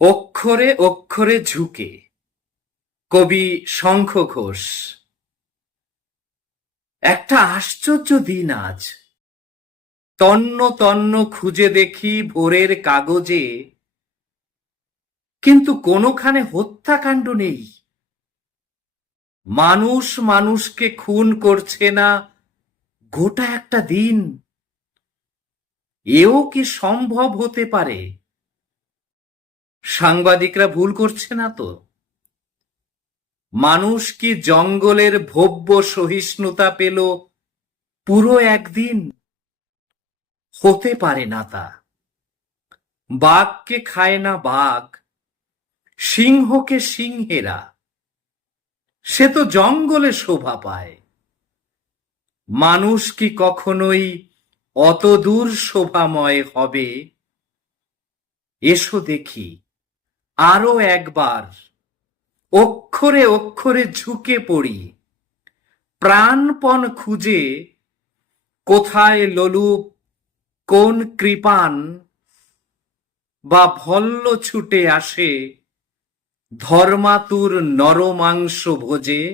অক্ষরে অক্ষরে ঝুঁকে। কবি শঙ্খ ঘোষ। একটা আশ্চর্য দিন আজ। তন্ন তন্ন খুঁজে দেখি ভোরের কাগজে, কিন্তু কোনোখানে হত্যাকাণ্ড নেই। মানুষ মানুষকে খুন করছে না গোটা একটা দিন। এও কি সম্ভব হতে পারে? সাংবাদিকরা ভুল করছে না তো? মানুষ কি জঙ্গলের ভব্য সহিষ্ণুতা পেল পুরো একদিন? হতে পারে না তা। বাঘকে খায় না বাঘ, সিংহকে সিংহেরা। সে তো জঙ্গলে শোভা পায়। মানুষ কি কখনোই অতদূর শোভাময় হবে? এসো দেখি আরো একবার, অক্ষরে অক্ষরে ঝুঁকে পড়ি। প্রাণপণ খুঁজে কোথায় লোলুপ, কোন কৃপান বা ভল্ল ছুটে আসে ধর্মাতুর নরমাংস ভোজে।